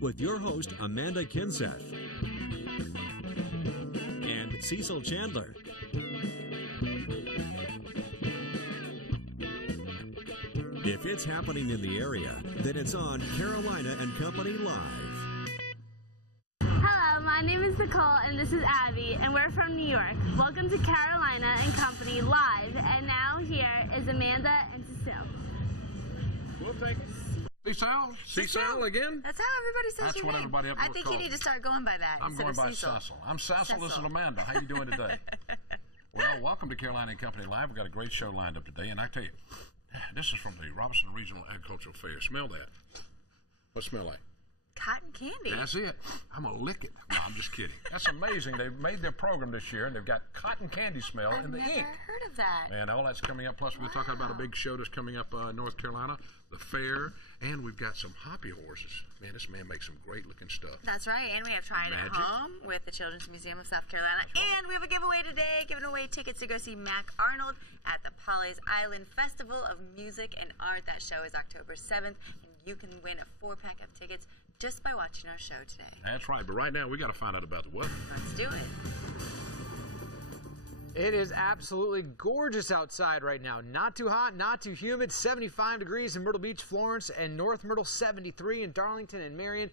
with your host, Amanda Kinseth and Cecil Chandler. If it's happening in the area, then it's on Carolina and Company Live. Hello, my name is Nicole and this is Abby and we're from New York. Welcome to Carolina and Company Live, and now here is Amanda and Cecil. We'll take Cecil? Cecil again? That's how everybody says That's your what name. everybody up I north think calls you need to start going by that. I'm going by Cecil. Cecil. I'm Cecil. This is Amanda. How you doing today? Well, welcome to Carolina and Company Live. We've got a great show lined up today, and I tell you, this is from the Robinson Regional Agricultural Fair. Smell that. What smell like? Cotton candy. That's it. I'm going to lick it. No, I'm just kidding. That's amazing. They've made their program this year, and they've got cotton candy smell in the ink. I've never heard of that. Man, all that's coming up. Plus, we're talking about a big show that's coming up North Carolina, the fair, and we've got some hoppy horses. Man, this man makes some great-looking stuff. That's right, and we have Try It at Home with the Children's Museum of South Carolina. And we have a giveaway today, giving away tickets to go see Mac Arnold at the Polly's Island Festival of Music and Art. That show is October 7th, and you can win a 4-pack of tickets just by watching our show today. That's right, but right now we got to find out about the weather. Let's do it. It is absolutely gorgeous outside right now. Not too hot, not too humid. 75 degrees in Myrtle Beach, Florence, and North Myrtle. 73 in Darlington and Marion.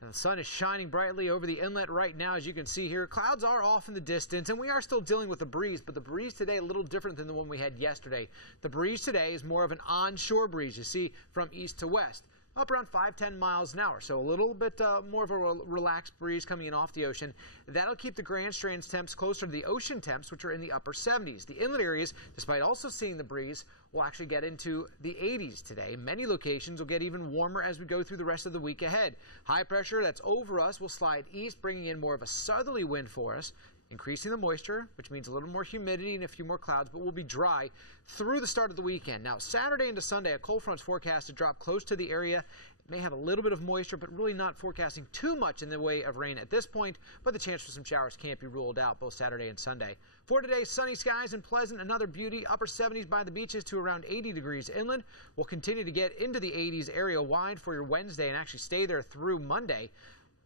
And the sun is shining brightly over the inlet right now, as you can see here. Clouds are off in the distance, and we are still dealing with the breeze, but the breeze today a little different than the one we had yesterday. The breeze today is more of an onshore breeze, you see, from east to west, up around 5-10 miles an hour. So a little bit more of a relaxed breeze coming in off the ocean. That'll keep the Grand Strands temps closer to the ocean temps, which are in the upper 70s. The inlet areas, despite also seeing the breeze, will actually get into the 80s today. Many locations will get even warmer as we go through the rest of the week ahead. High pressure that's over us will slide east, bringing in more of a southerly wind for us, increasing the moisture, which means a little more humidity and a few more clouds, but we'll be dry through the start of the weekend. Now, Saturday into Sunday, a cold front's forecast to drop close to the area. It may have a little bit of moisture, but really not forecasting too much in the way of rain at this point, but the chance for some showers can't be ruled out both Saturday and Sunday. For today, sunny skies and pleasant, another beauty, upper 70s by the beaches to around 80 degrees inland. We'll continue to get into the 80s area-wide for your Wednesday and actually stay there through Monday.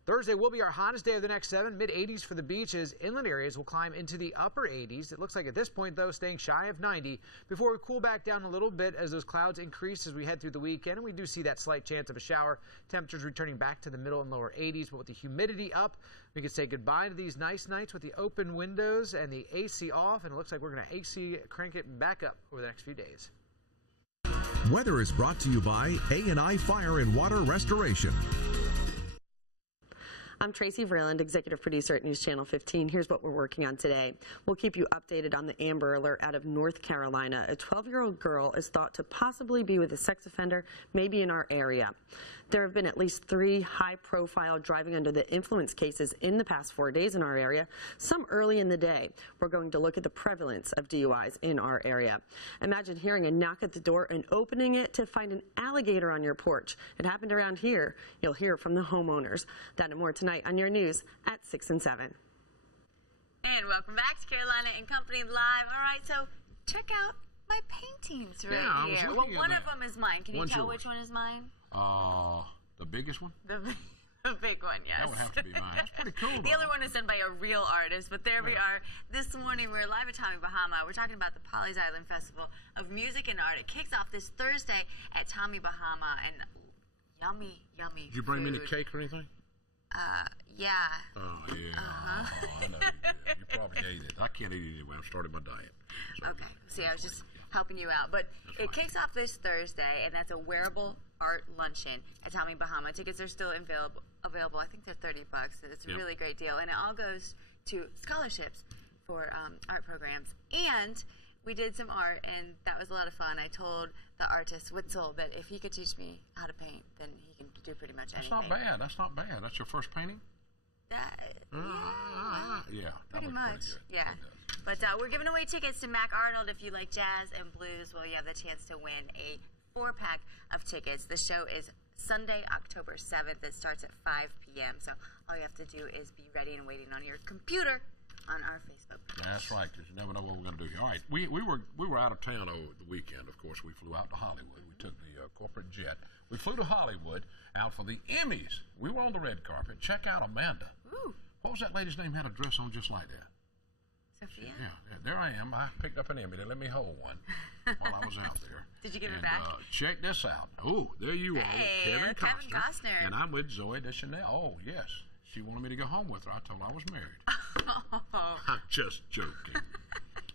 Thursday will be our hottest day of the next 7, mid-80s for the beaches. Inland areas will climb into the upper 80s. It looks like at this point, though, staying shy of 90 before we cool back down a little bit as those clouds increase as we head through the weekend. And we do see that slight chance of a shower. Temperatures returning back to the middle and lower 80s, but with the humidity up, we can say goodbye to these nice nights with the open windows and the AC off. And it looks like we're going to AC crank it back up over the next few days. Weather is brought to you by A&I Fire and Water Restoration. I'm Tracy Vreeland, executive producer at News Channel 15. Here's what we're working on today. We'll keep you updated on the Amber Alert out of North Carolina. A 12-year-old girl is thought to possibly be with a sex offender, maybe in our area. There have been at least 3 high-profile driving under the influence cases in the past 4 days in our area, some early in the day. We're going to look at the prevalence of DUIs in our area. Imagine hearing a knock at the door and opening it to find an alligator on your porch. It happened around here. You'll hear from the homeowners. That and more tonight on your news at 6 and 7. And welcome back to Carolina and Company Live. All right, so check out my paintings right here. Well, one of them is mine. Can you tell which one is mine? The biggest one? The big one, yes. That would have to be mine. That's pretty cool. The other one is done by a real artist, but there we are. This morning, we're live at Tommy Bahama. We're talking about the Polly's Island Festival of Music and Art. It kicks off this Thursday at Tommy Bahama, and yummy, yummy Did you bring me food. any cake or anything? Yeah. Oh, yeah. Oh, I know you did. You probably ate it. I can't eat it anyway. I'm starting my diet. So, okay. See, I was just helping you out. But it kicks off this Thursday, and that's a wearable art luncheon at Tommy Bahama. Tickets are still available. I think they're $30. It's a really great deal. And it all goes to scholarships for art programs. And we did some art, and that was a lot of fun. I told the artist, Witzel, that if he could teach me how to paint, then he can do pretty much anything. That's not bad. That's not bad. That's your first painting? Yeah. Pretty much. Yeah. But we're giving away tickets to Mac Arnold. If you like jazz and blues, well, you have the chance to win a 4-pack of tickets. The show is Sunday, October 7th. It starts at 5 p.m. So all you have to do is be ready and waiting on your computer on our Facebook page. That's right, because you never know what we're going to do here. All right, we were out of town over the weekend. Of course, we flew out to Hollywood. We took the corporate jet. We flew to Hollywood out for the Emmys. We were on the red carpet. Check out Amanda. Ooh. What was that lady's name? Had a dress on just like that. Sophia? Yeah, there I am. I picked up an Emmy. They let me hold one while I was out there. Did you give it back? Check this out. Oh, there you are, Hey, Kevin Kevin Costner. And I'm with Zoe Deschanel. Oh, yes. She wanted me to go home with her. I told her I was married. I'm just joking.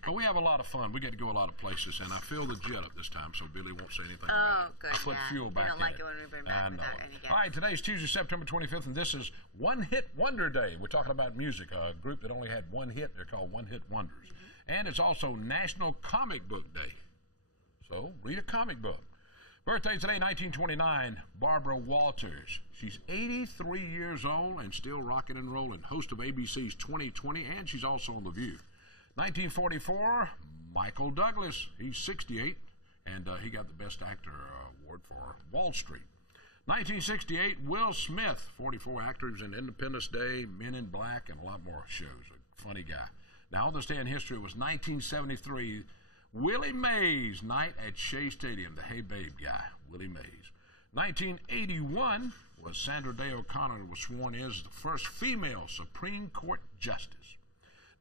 But we have a lot of fun. We get to go a lot of places, and I fill the jet up this time, so Billy won't say anything about it. Good. I put fuel back in We don't like it when we bring back without any gas. All right, today is Tuesday, September 25th, and this is One Hit Wonder Day. We're talking about music, a group that only had one hit. They're called One Hit Wonders. And it's also National Comic Book Day. So read a comic book. Birthday today, 1929, Barbara Walters. She's 83 years old and still rocking and rolling. Host of ABC's 2020, and she's also on The View. 1944, Michael Douglas. He's 68, and he got the Best Actor award for Wall Street. 1968, Will Smith, 44 actors in Independence Day, Men in Black, and a lot more shows. A funny guy. Now, on this day in history, it was 1973, Willie Mays, Night at Shea Stadium, the Hey Babe guy, Willie Mays. 1981 was Sandra Day O'Connor was sworn in as the first female Supreme Court Justice.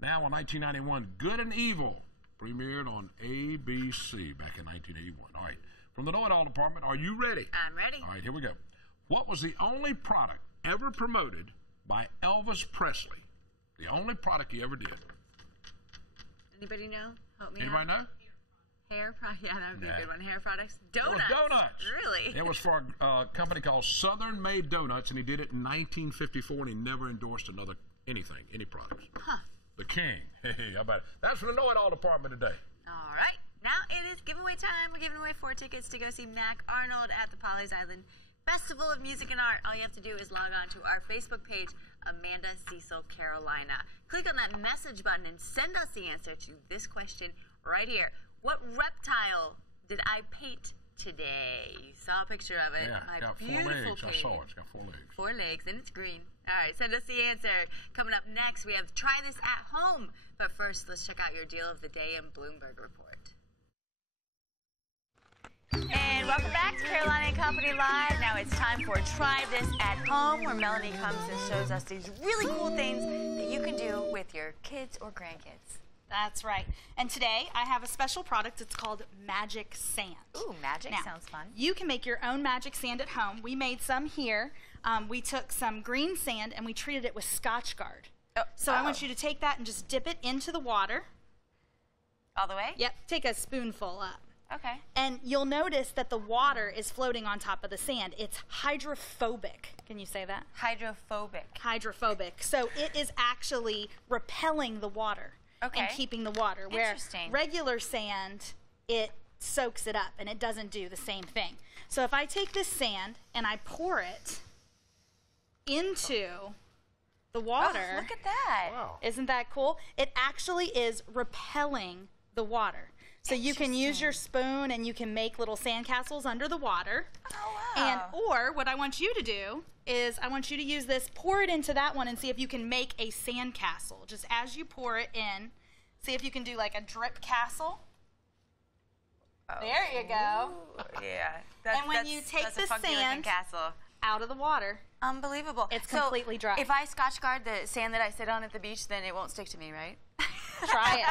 Now, in 1991, Good and Evil premiered on ABC back in 1981. All right, from the Know-It-All Department, are you ready? I'm ready. All right, here we go. What was the only product ever promoted by Elvis Presley? The only product he ever did. Anybody know? Help me Anybody out. know? Hair products? Yeah, that would be a good one. Hair products? It was Donuts. donuts. Really? It was for a company called Southern Made Donuts, and he did it in 1954, and he never endorsed anything, any products. Huh. The king. Hey, how about it? That's from the Know-It-All Department today. All right. Now it is giveaway time. We're giving away 4 tickets to go see Mac Arnold at the Polly's Island Festival of Music and Art. All you have to do is log on to our Facebook page, Amanda Cecil Carolina. Click on that message button and send us the answer to this question right here. What reptile did I paint today? You saw a picture of it. Yeah, My got 4 beautiful legs. I painting. saw it. It's got 4 legs. 4 legs, and it's green. All right, send us the answer. Coming up next, we have Try This at Home. But first, let's check out your deal of the day and Bloomberg Report. And welcome back to Carolina and Company Live. Now it's time for Try This at Home, where Melanie comes and shows us these really cool things that you can do with your kids or grandkids. That's right. And today I have a special product. It's called Magic Sand. Ooh, magic Now, sounds fun. You can make your own magic sand at home. We made some here. We took some green sand and we treated it with Scotchgard. So I want you to take that and just dip it into the water. All the way? Yep, take a spoonful up. Okay. And you'll notice that the water is floating on top of the sand. It's hydrophobic. Can you say that? Hydrophobic. Hydrophobic. So it is actually repelling the water. Okay. And keeping the water. Where Interesting. regular sand, it soaks it up and it doesn't do the same thing. So if I take this sand and I pour it into the water. Oh, look at that. Wow. Isn't that cool? It actually is repelling the water. So you can use your spoon and you can make little sandcastles under the water. Oh, wow. Or what I want you to do is I want you to use this, pour it into that one and see if you can make a sandcastle. Just as you pour it in, see if you can do like a drip castle. Oh. There you go. Ooh, yeah. And when you take that's a the funky looking sand castle. out of the water, Unbelievable. It's completely dry. If I Scotchgard the sand that I sit on at the beach, then it won't stick to me, right? try it.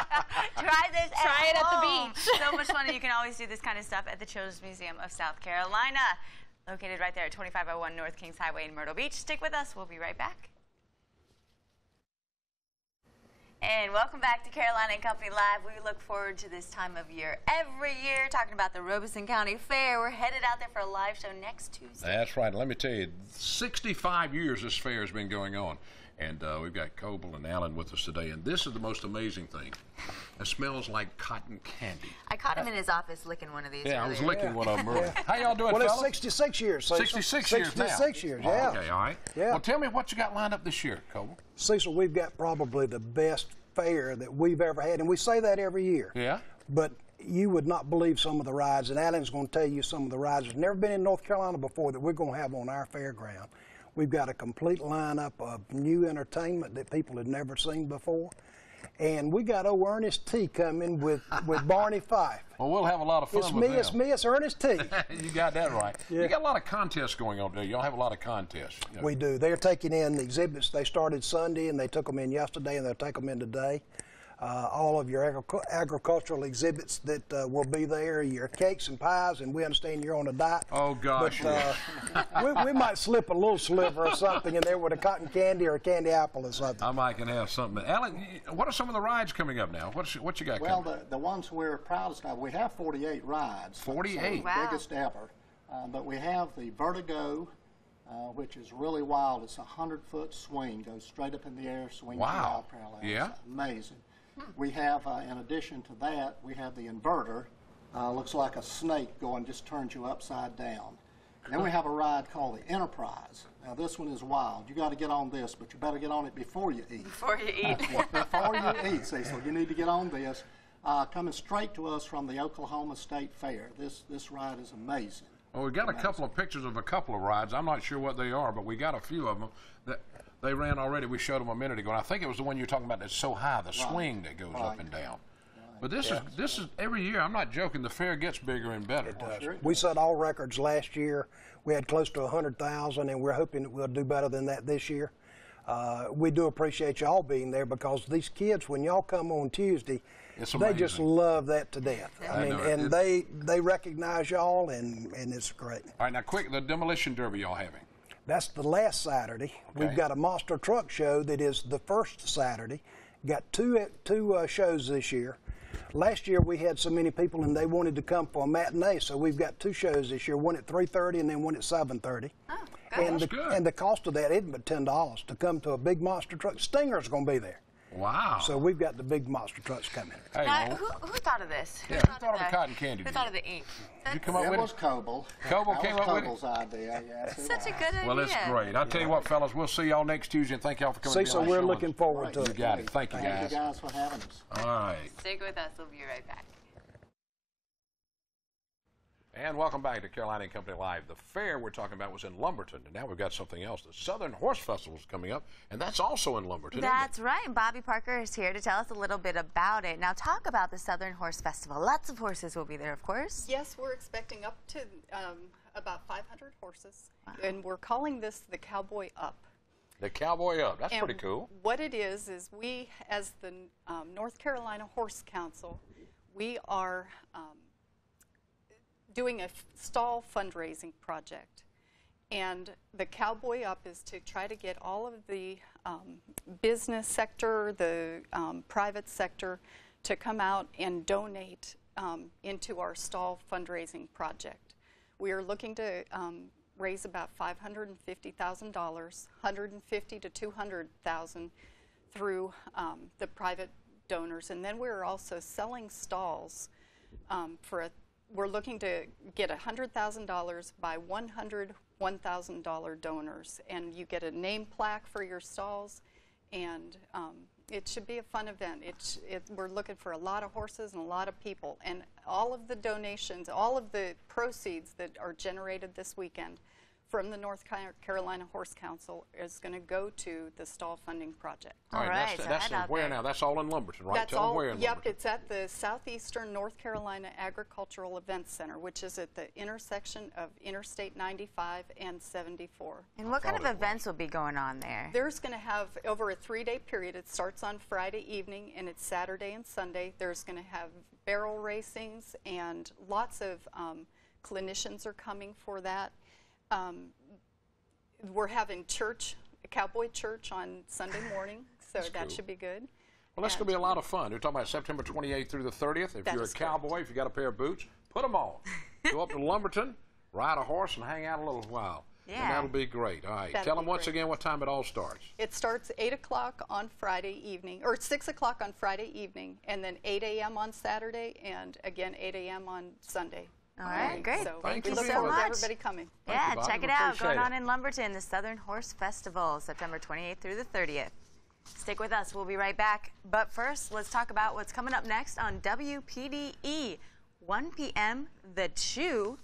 Try this Try it at the home. beach. So much fun, and you can always do this kind of stuff at the Children's Museum of South Carolina, located right there at 2501 North Kings Highway in Myrtle Beach. Stick with us. We'll be right back. And welcome back to Carolina and Company Live. We look forward to this time of year every year, talking about the Robeson County Fair. We're headed out there for a live show next Tuesday. That's right. Let me tell you, 65 years this fair has been going on. And we've got Coble and Alan with us today. And this is the most amazing thing. It smells like cotton candy. I caught him in his office licking one of these Yeah, I was earlier. licking one of them earlier. How y'all doing, Well, it's fellas? 66 years, Cecil. 66 years now. 66 years, yeah. Okay, all right. Yeah. Well, tell me what you got lined up this year, Coble. Cecil, we've got probably the best fair that we've ever had, and we say that every year. Yeah? But you would not believe some of the rides, and Alan's going to tell you some of the rides that's never been in North Carolina before that we're going to have on our fairground. We've got a complete lineup of new entertainment that people had never seen before. And we got old Ernest T coming with Barney Fife. Well, we'll have a lot of fun with them. It's me, it's Ernest T. You got that right. Yeah. You got a lot of contests going on there. Y'all have a lot of contests. You know. We do. They're taking in the exhibits. They started Sunday, and they took them in yesterday, and they'll take them in today. All of your agricultural exhibits that will be there, your cakes and pies, and we understand you're on a diet. Oh, gosh. But, we might slip a little sliver or something in there with a cotton candy or a candy apple or something. I might can have something. Alan, what are some of the rides coming up now? What you got coming? Well, the ones we're proudest of, we have 48 rides. 48? Wow. Biggest ever. But we have the Vertigo, which is really wild. It's a 100-foot swing, goes straight up in the air, swings Wow. parallel. Yeah. It's amazing. We have, in addition to that, we have the inverter. Looks like a snake going, just turns you upside down. And then we have a ride called the Enterprise. Now this one is wild. You got to get on this, but you better get on it before you eat. Before you eat. Before you eat, Cecil, you need to get on this. Coming straight to us from the Oklahoma State Fair. This ride is amazing. Well, we got a couple of pictures of a couple of rides. I'm not sure what they are, but we got a few of them that they ran already. We showed them a minute ago, and I think it was the one you're talking about that's so high, the swing that goes up and down. But this is every year. I'm not joking. The fair gets bigger and better. It does. We set all records last year. We had close to 100,000, and we're hoping that we'll do better than that this year. We do appreciate y'all being there because these kids, when y'all come on Tuesday, they just love that to death. I mean, and they recognize y'all, and it's great. All right, now quick, the demolition derby y'all having. That's the last Saturday. Okay. We've got a monster truck show that is the first Saturday. Got two shows this year. Last year we had so many people and they wanted to come for a matinee, so we've got two shows this year, one at 3:30 and then one at 7:30. Oh, good. And the cost of that isn't but $10 to come to a big monster truck. Stinger's going to be there. Wow. So we've got the big monster trucks coming. Hey, Now, who thought of this? Yeah, who thought of the cotton candy? Who thought of the ink? Did you come up That with was it? Coble. Coble came up with it? Coble's idea, yeah. Such a good idea. Well, it's great. I'll tell you what, fellas, we'll see y'all next Tuesday, and thank y'all for coming. Cecil, we're looking forward to You it. got it. Thank you, Thank guys. you guys for having us. All right. Stick with us. We'll be right back. And welcome back to Carolina and Company Live. The fair we're talking about was in Lumberton, and now we've got something else. The Southern Horse Festival is coming up, and that's also in Lumberton. That's right. Bobby Parker is here to tell us a little bit about it. Now, talk about the Southern Horse Festival. Lots of horses will be there, of course. Yes, we're expecting up to about 500 horses, and we're calling this the Cowboy Up. The Cowboy Up. That's And pretty cool. What it is we, as the North Carolina Horse Council, we are doing a stall fundraising project. And the Cowboy Up is to try to get all of the business sector, the private sector, to come out and donate into our stall fundraising project. We are looking to raise about $550,000, $150,000 to $200,000 through the private donors. And then we're also selling stalls we're looking to get $100,000 by 100 $1,000 donors, and you get a name plaque for your stalls, and it should be a fun event. We're looking for a lot of horses and a lot of people, and all of the donations, all of the proceeds that are generated this weekend from the North Carolina Horse Council is going to go to the stall funding project. All right, that's where now? That's all in Lumberton, right? That's Tell them all. where in Yep, Lumberton. it's at the Southeastern North Carolina Agricultural Events Center, which is at the intersection of Interstate 95 and 74. And what kind of events will be going on there? There's going to have, over a 3-day period, it starts on Friday evening and it's Saturday and Sunday. There's going to have barrel racings, and lots of clinicians are coming for that. We're having church, a cowboy church on Sunday morning, so that cool. should be good. Well, that's going to be a lot of fun. They're talking about September 28th through the 30th. If you're a cowboy, if you got a pair of boots, put them on. Go up to Lumberton, ride a horse, and hang out a little while. Yeah. And that'll be great. All right. That'll Tell them be once great. again what time it all starts. It starts 8 o'clock on Friday evening, or 6 o'clock on Friday evening, and then 8 a.m. on Saturday, and again 8 a.m. on Sunday. All right, great. So Thank we you look so forward to much. everybody coming. Yeah, Thank you, check Bobby. it out. Appreciate Going it. on in Lumberton, the Southern Horse Festival, September 28th through the 30th. Stick with us. We'll be right back. But first, let's talk about what's coming up next on WPDE. 1 p.m., The Chew.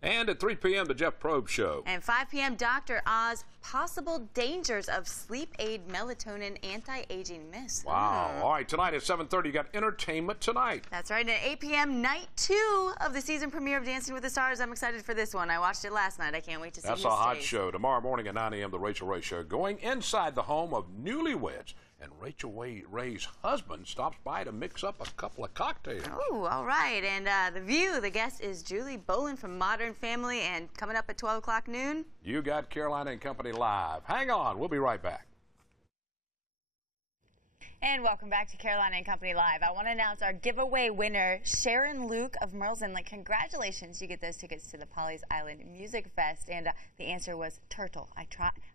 And at 3 p.m., the Jeff Probe Show. And 5 p.m., Dr. Oz, possible dangers of sleep aid melatonin anti-aging mist. Wow. All right, tonight at 7:30, you got Entertainment Tonight. That's right. And at 8 p.m., night 2 of the season premiere of Dancing with the Stars. I'm excited for this one. I watched it last night. I can't wait to see That's a hot show. Tomorrow morning at 9 a.m., the Rachel Ray Show, going inside the home of newlyweds. And Rachel Ray's husband stops by to mix up a couple of cocktails. Oh, all right. And The View, the guest is Julie Boland from Modern Family. And coming up at 12 o'clock noon, you got Carolina and Company Live. Hang on. We'll be right back. And welcome back to Carolina and Company Live. I want to announce our giveaway winner, Sharon Luke of Merle's Inlet. Congratulations. You get those tickets to the Polly's Island Music Fest. And the answer was turtle. I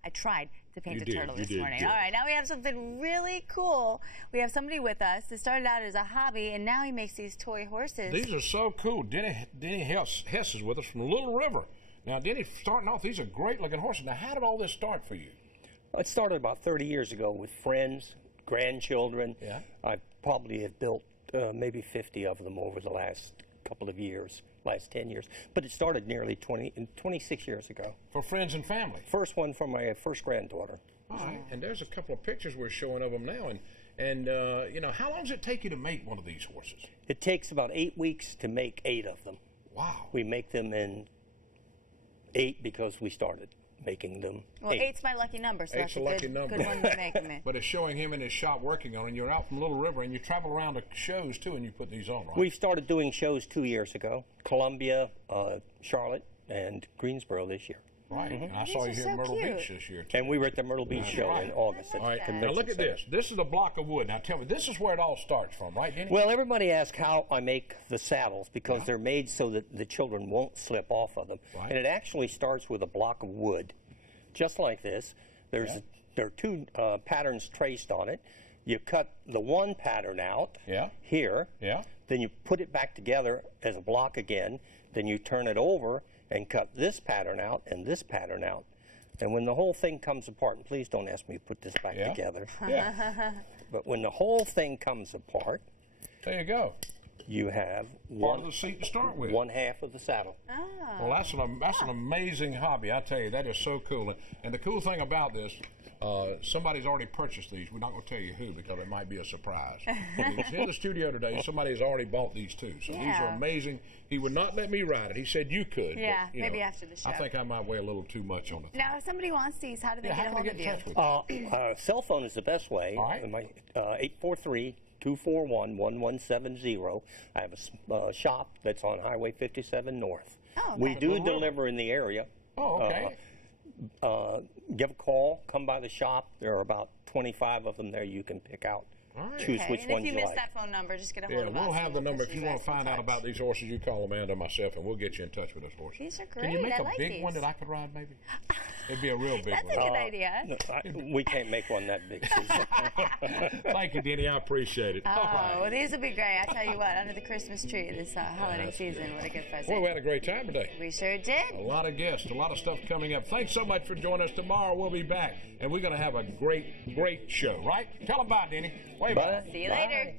tried to paint a turtle this morning. All right, now we have something really cool. We have somebody with us that started out as a hobby, and now he makes these toy horses. These are so cool. Denny Hess is with us from Little River. Now, Denny, starting off, these are great-looking horses. Now, how did all this start for you? It started about 30 years ago with friends, grandchildren. Yeah. I probably have built maybe 50 of them over the last couple of years, last 10 years. But it started nearly 26 years ago. For friends and family? First one for my first granddaughter. All right. And there's a couple of pictures we're showing of them now. And you know, how long does it take you to make one of these horses? It takes about 8 weeks to make 8 of them. Wow. We make them in 8 because we started making them. Well, 8's my lucky number, so Eight's that's a lucky number. good one to make them in. But it's showing him in his shop working on it. And you're out from Little River, and you travel around to shows, too, and you put these on, right? We started doing shows 2 years ago. Columbia, Charlotte, and Greensboro this year. Right. And I saw you here in Myrtle Beach this year, too. And we were at the Myrtle Beach show in August. All right. Now, look at this. This is a block of wood. Now, tell me, this is where it all starts from, right, Denny? Well, everybody asks how I make the saddles because they're made so that the children won't slip off of them. Right. And it actually starts with a block of wood, just like this. There are 2 patterns traced on it. You cut the one pattern out here. Then you put it back together as a block again. Then you turn it over and cut this pattern out and this pattern out. And when the whole thing comes apart, and please don't ask me to put this back together. But when the whole thing comes apart, there you go. You have part of the seat to start with. One half of the saddle. Oh. Well, that's an amazing hobby. I tell you, that is so cool. And the cool thing about this, somebody's already purchased these. We're not going to tell you who because it might be a surprise. He's in the studio today. Somebody has already bought these too. So these are amazing. He would not let me ride it. He said you could. Yeah, but, maybe after the show. I think I might weigh a little too much on it. Now, if somebody wants these, how do they get a hold of you? Cell phone is the best way. All right. My 843-241-1170. I have a shop that's on Highway 57 North. Oh, okay. We do deliver in the area. Oh, okay. Give a call, come by the shop. There are about 25 of them there you can pick out. All right. Choose which ones you like. And if you missed that phone number, just get a hold of us. We'll have the number. If you want to find out about these horses, you call Amanda or myself, and we'll get you in touch with those horses. These are great. Can you make a big these. one that I could ride, maybe? It'd be a real big That's one. a good idea. No, we can't make one that big. Thank you, Denny. I appreciate it. Well, these will be great. I tell you what, under the Christmas tree this holiday season, what a good present. Boy, we had a great time today. We sure did. A lot of guests, a lot of stuff coming up. Thanks so much for joining us. Tomorrow we'll be back, and we're going to have a great, great show, right? Tell them bye, Denny. Wave bye. See you later.